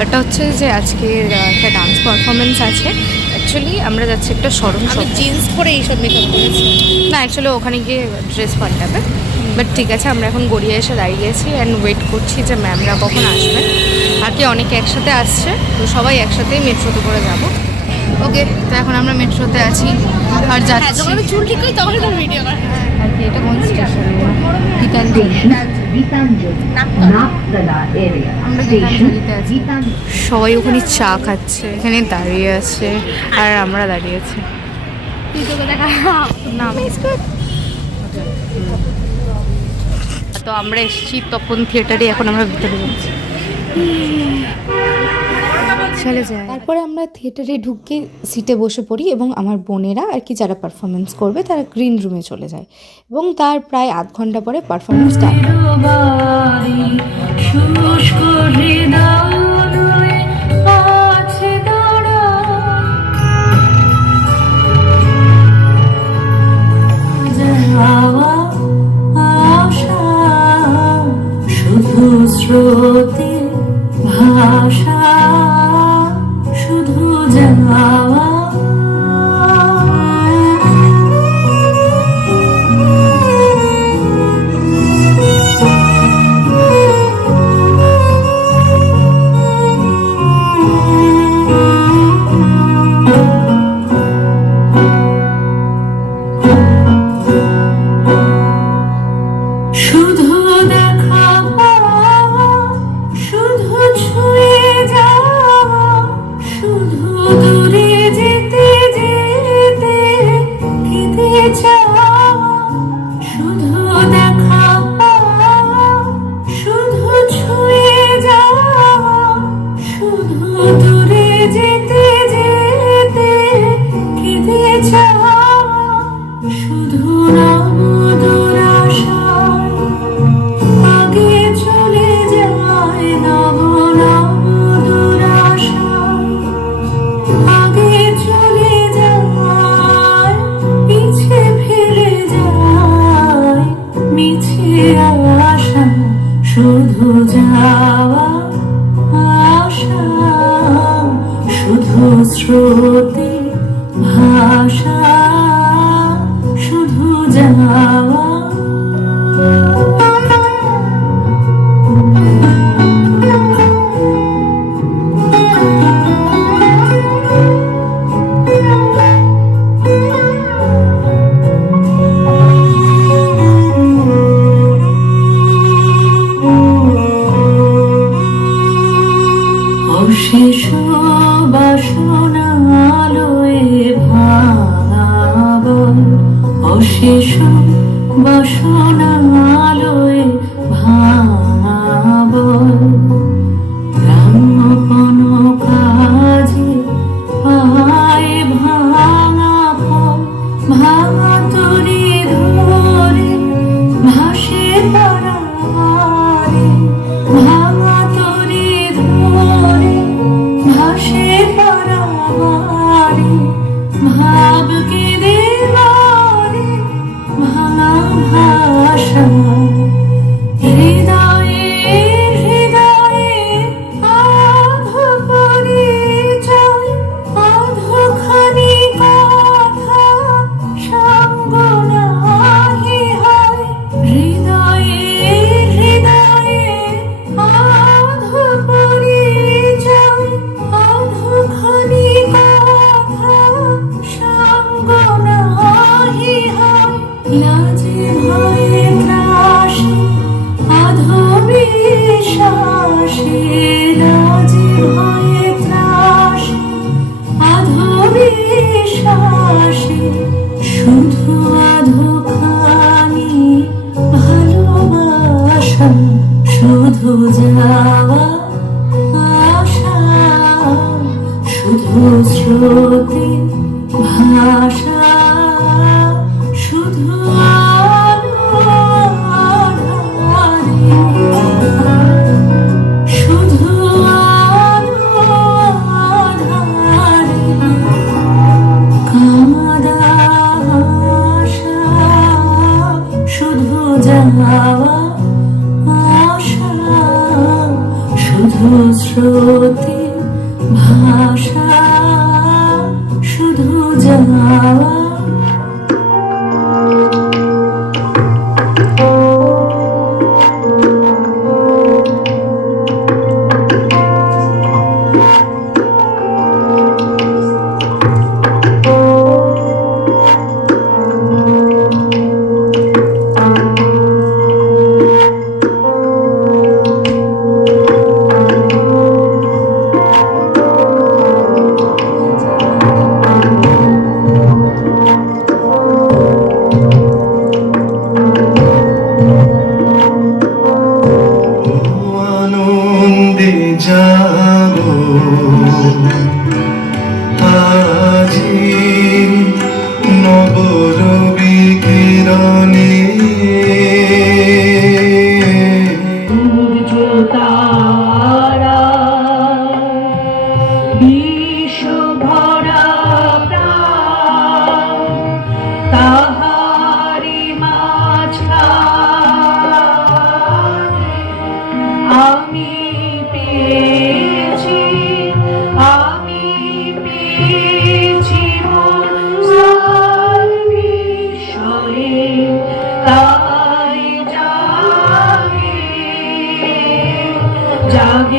ব্যাপারটা হচ্ছে যে আজকের একটা ডান্স পারফরমেন্স আছে। অ্যাকচুয়ালি আমরা যাচ্ছি একটা স্মরণ জিন্স পরে এইসব মেকআপ করেছি না, অ্যাকচুয়ালি ওখানে গিয়ে ড্রেস পাল্টাবে। বাট ঠিক আছে, আমরা এখন গড়িয়া এসে দাঁড়িয়েছি অ্যান্ড ওয়েট করছি যে ম্যামরা কখন আসবেন। আর কি অনেকে একসাথে আসছে, তো সবাই একসাথেই মেট্রোতে করে যাব। ওকে, তো এখন আমরা মেট্রোতে আছি আর যাচ্ছি। যখন আমি চুল ঠিক করি তখন তো ভিডিও করা। আর কি এটা কোন স্টেশন? আমরা গীতাঞ্জলিতে আছি। সবাই ওখানে চা খাচ্ছে, এখানে দাঁড়িয়ে আছে আর আমরা দাঁড়িয়ে আছি। তুই তোকে দেখা না, তো আমরা এসেছি তপন থিয়েটারে, এখন আমরা ভিতরে যাচ্ছি। চলে যায়। তারপরে আমরা থিয়েটারে ঢুকে সিটে বসে পড়ি এবং আমার বোনেরা আর কি যারা পারফরমেন্স করবে তারা গ্রিন রুমে চলে যায় এবং তার প্রায় আধ ঘন্টা পরে পারফরমেন্স স্টার্ট হয়। শুধু স্রোতে ভাষা, শুধু যাওয়া। শুধু দেখা পাওয়া, শুধু ছুঁয়ে যাওয়া, শুধু দূরে যেতে যেতে কেঁদে যাওয়া। শুধু দেখা পাওয়া, শুধু ছুঁয়ে যাওয়া, শুধু দূরে যেতে যেতে কেঁদে যাওয়া। শুধু নবদূর আশায় আগে চলে যায়, নবদূর আশায় আগে চলে যায়, পিছে ফেলে যায় মিছে আশা। শুধু যাওয়া আশা, শুধু স্রোতে ভাষা, শুধু যাওয়া। অশেষ বাসনা আলোয় ভাঙাবল, অশেষ বাসনা আলোয় ভাঙাবল। রামপন কাজে পায় ভাঙা ফল, ভাঙা তরি ধরে ভাসে পারাবারে, ভাঙা তরি ধরে ভাসে পারাবারে। ভাব কেঁদে বারে ভাঙা ভাষা, হৃদয়ে হৃদয়ে আধো পরিচয়, আধোখানি কথা সঙ্গ নাহি হয়। হৃদয়ে হৃদয়ে আধো পরিচয়, আধোখানি কথা সঙ্গ নাহি হয়। লাজে ভয়ে ত্রাসে আধো বিশ্বাসে, লাজে ভয়ে ত্রাসে আধো বিশ্বাসে। শুধু আধোখানি ভালোবাসা, শুধু যাওয়া আশা, শুধু স্রোতে ভাষা, শুধু আলো আধারে, শুধু আলো আধারে। কাঁদা আশা, শুধু যাওয়া আশা, শুধু স্রোতে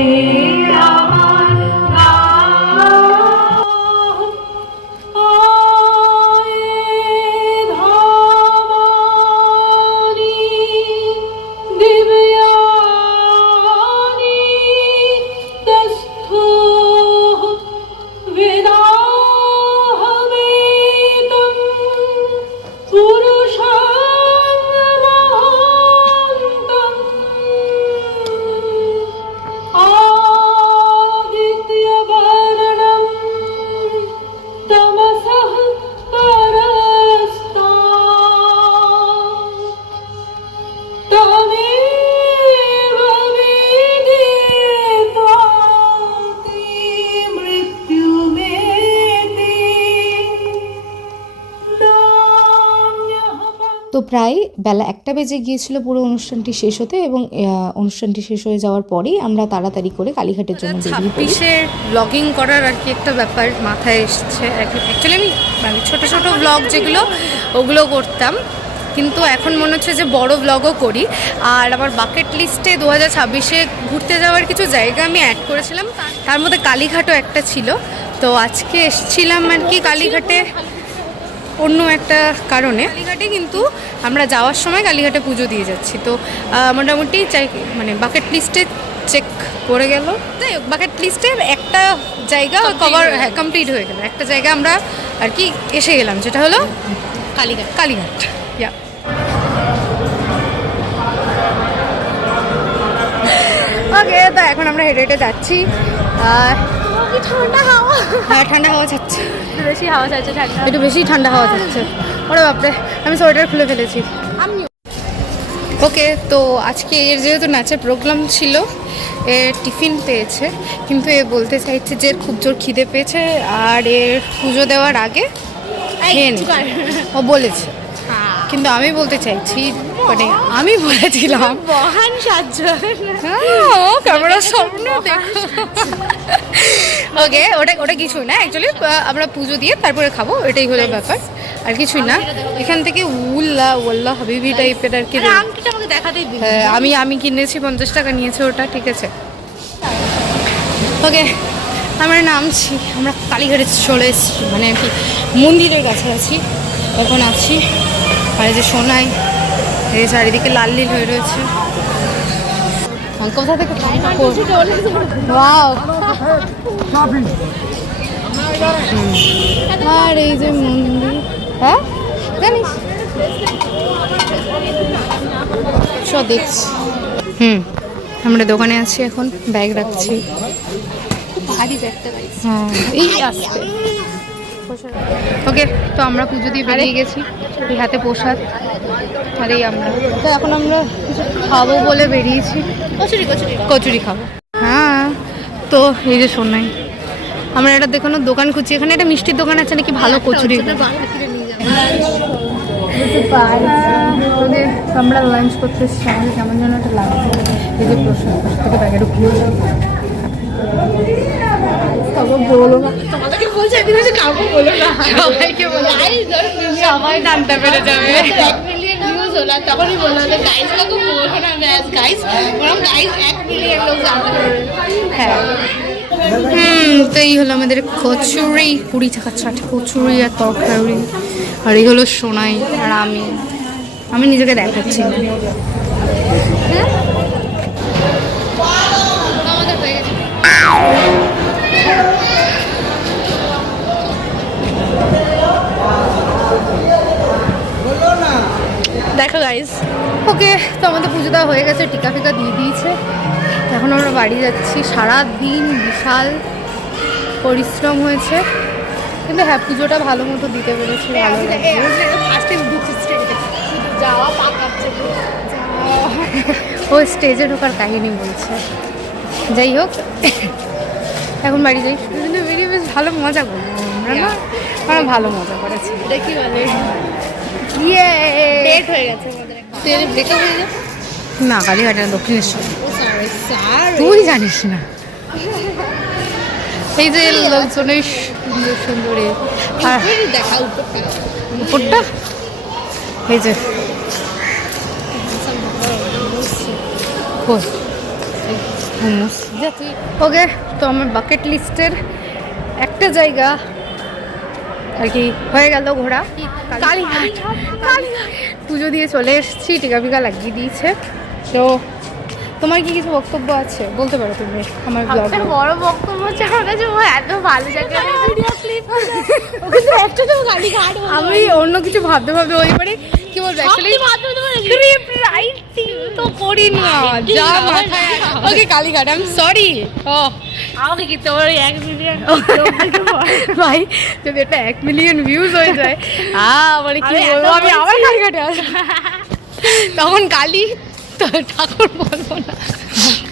আমার তো প্রায় বেলা 1টা বেজে গিয়েছিল পুরো অনুষ্ঠানটি শেষ হতে, এবং অনুষ্ঠানটি শেষ হয়ে যাওয়ার পরেই আমরা তাড়াতাড়ি করে কালীঘাটের জন্য বেরিয়ে পড়ি। 26-এ ব্লগিং করার আর কি একটা ব্যাপার মাথায় এসছে। অ্যাকচুয়ালি আমি মানে ছোটো ছোটো ব্লগ যেগুলো ওগুলো করতাম, কিন্তু এখন মনে হচ্ছে যে বড় ব্লগও করি। আর আমার বাকেট লিস্টে 2026-এ ঘুরতে যাওয়ার কিছু জায়গা আমি অ্যাড করেছিলাম, তার মধ্যে কালীঘাটও একটা ছিল। তো আজকে এসেছিলাম আর কি কালীঘাটে অন্য একটা কারণে। কালীঘাটে কিন্তু আমরা যাওয়ার সময় কালীঘাটে পুজো দিয়ে যাচ্ছি, তো মোটামুটি মানে বাকেট লিস্টে চেক করে গেল। যাই হোক, বাকেট লিস্টের একটা জায়গা কভার কমপ্লিট হয়ে গেল, একটা জায়গা আমরা আর কি এসে গেলাম, যেটা হলো কালীঘাট। কালীঘাট ইয়া ওকে, তো এখন আমরা হেঁটে হেঁটে যাচ্ছি। ঠান্ডা হাওয়া, হ্যাঁ ঠান্ডা হাওয়া যাচ্ছে, বেশি হাওয়া যাচ্ছে ঠান্ডা। একটু বেশি ঠান্ডা হাওয়া যাচ্ছে। ওরে বাপরে, আমি সোয়েটার খুলে ফেলেছি। ওকে, তো আজকে এর যেহেতু নাচের প্রোগ্রাম ছিল, এ টিফিন পেয়েছে, কিন্তু এ বলতে চাইছে যে খুব জোর খিদে পেয়েছে আর এর পুজো দেওয়ার আগে খেয়ে নে। ও বলেছে, কিন্তু আমি বলতে চাইছি, মানে আমি বলেছিলাম মহান সাহায্য। ক্যামেরার সামনে দেখো। ওকে, ওটা কিছুই না, অ্যাকচুয়ালি আমরা পুজো দিয়ে তারপরে খাবো, এটাই হলো ব্যাপার, আর কিছুই না। এখান থেকে ওল্লা হাবিবি টাইপের আর কি। আংটিটা আমাকে দেখাতেই দিন। আমি কিনেছি, 50 টাকা নিয়েছে ওটা, ঠিক আছে। ওকে, আমরা নামছি, আমরা কালীঘাটে চলে এসেছি, মানে আর কি মন্দিরের কাছাকাছি এখন আছি। আর এই যে সোনাই, এই চারিদিকে লাল নীল হয়ে রয়েছে। কোথা থেকে ওয়াও, আর এই যে মন্দির, হ্যাঁ জানিস সব দেখছি। আমরা দোকানে আছি এখন, ব্যাগ রাখছি। হ্যাঁ, এই আসতে। ওকে, তো আমরা পুজো দিয়ে বেরিয়ে গেছি, এই হাতে প্রসাদ, আর এই আমরা তো এখন আমরা কিছু খাবো বলে বেরিয়েছি। কচুরি খাবো। হ্যাঁ, তো এই যে শোনাই, আমরা এটা দেখানো দোকান খুঁজছি, এখানে একটা মিষ্টির দোকান আছে নাকি ভালো কচুরি। আমরা লাঞ্চ করতে এসেছি, আমাদের কেমন যেন একটা লাগছে। এই যে প্রসাদ থেকে প্যাকেট খুঁজছি, বলো না তোমাদেরকে বলছি, একদিন এসে কাউকে বলো না, সবাইকে বলো, সবাই জানতে পেরে যাবে। 1 মিলিয়ন ভিউজ হলো, তখনই বললো যে গাইস কাউকে বলো না, ম্যাচ গাইস, বরং গাইস 1 মিলিয়ন লোক জানতে পারবে। হ্যাঁ, তো এই হলো আমাদের কচুরি, 20 টাকা 60 কচুরি আর তরকারি। আর এই হলো সোনাই, আর আমি নিজেকে দেখাচ্ছি না। আমাদের হয়ে গেছে। দেখো গাইস, ওকে, তো আমাদের পুজো দেওয়া হয়ে গেছে, টিকা ফিকা দিয়ে দিয়েছে, এখন আমরা বাড়ি যাচ্ছি। সারাদিন বিশাল পরিশ্রম হয়েছে, কিন্তু হ্যাঁ পুজোটা ভালো মতো দিতে পেরেছি, ভালো লাগছে। যাওয়া পাকাচ্ছে, ও স্টেজে ঢোকার কাহিনী বলছে। যাই হোক, এখন বাড়ি যাই। বিভিন্ন ভিডিও বেশ ভালো মজা করবো আমরা, না আমরা ভালো মজা করেছি। দেখি বলে ইয়ে ডেট হয়ে গেছে আমাদের, তুই ব্রেকআপ হয়ে গেছে। না, কালীঘাটের দক্ষিণেশ্বর, ও সরি তুই জানিস না। এই যে লোকজনের সুন্দর সুন্দর আর দেখা উপরটা, এই যে মোমোস ওকে। তো আমার বাকেট লিস্টের একটা জায়গা আর কি হয়ে গেল ঘোরা, কালীঘাট। পুজো দিয়ে চলে এসেছি, টিকা ফিকা লাগিয়ে দিয়েছে। তো তোমার কি কিছু বক্তব্য আছে বলতে পারো তুমি আমার ব্লগে? বড় বক্তব্য হচ্ছে আমার কাছে ও এত ভালো জায়গা ভিডিও ক্লিপ একটা তো কালীঘাট আমি অন্য কিছু ভাবতে ভাবতে ওই পারে কি বলবো অ্যাকচুয়ালি স্ক্রিপ্ট রাইটিং তো করি না, যা মাথায় ওকে কালীঘাট। I am sorry. ও আমাকে কি তোর 1 মিলিয়ন ভাই যদি এটা 1 মিলিয়ন ভিউজ হয়ে যায় মানে কি বলবো, আমি আবার কালীঘাটে আসবো। তখন কালী ঠাকুর বলবো না,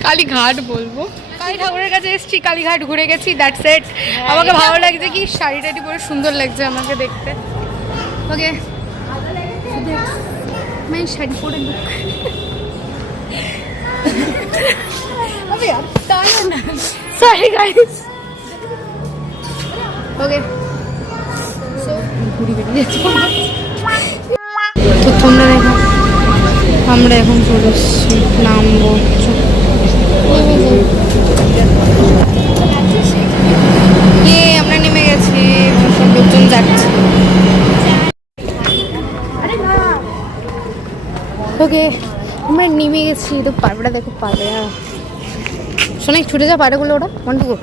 কালীঘাট বলবো। কালী ঠাকুরের কাছে এসেছি, কালীঘাট ঘুরে গেছি, দ্যাটস ইট। আমাকে ভালো লাগছে কি শাড়ি টাড়ি পরে সুন্দর লাগছে আমাকে দেখতে। ওকে मैं শাড়ি পরে লুক अबे यार तालो ना, सॉरी गाइस। ओके सो ঘুরি বেরিয়ে তো তোমরা দেখো আমরা এখন চলে এসেছি, নামবো। আমরা নেমে গেছি, সব লোকজন যাচ্ছে। ওকে আমরা নেমে গেছি। তো পাড়াটা দেখো, পাড়া শোনাই ছুটে যা পাড়াগুলো, ওটা মনটুকু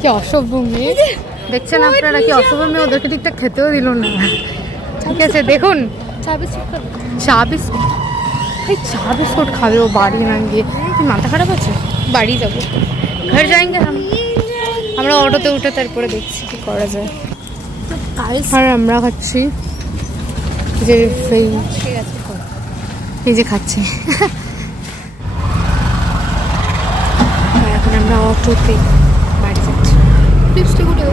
কি অসভ্য মেয়ে দেখছেন আপনারা, কি অসভ্য মেয়ে, ওদেরকে ঠিকঠাক খেতেও দিল না। ঠিক আছে দেখুন, চা বিস্কুট এই চা বিস্কুট খাবে ও বাড়ি না গিয়ে। মাথা খারাপ আছে, বাড়ি যাবো, ঘর যাएंगे আমরা অটোতে উঠে তারপরে দেখছি কি করা যায়। আর আমরা খাচ্ছি যে এই যে খাচ্ছি। এখন আমরা অটোতে বাড়ি যাচ্ছি। লিপস্টিক উঠে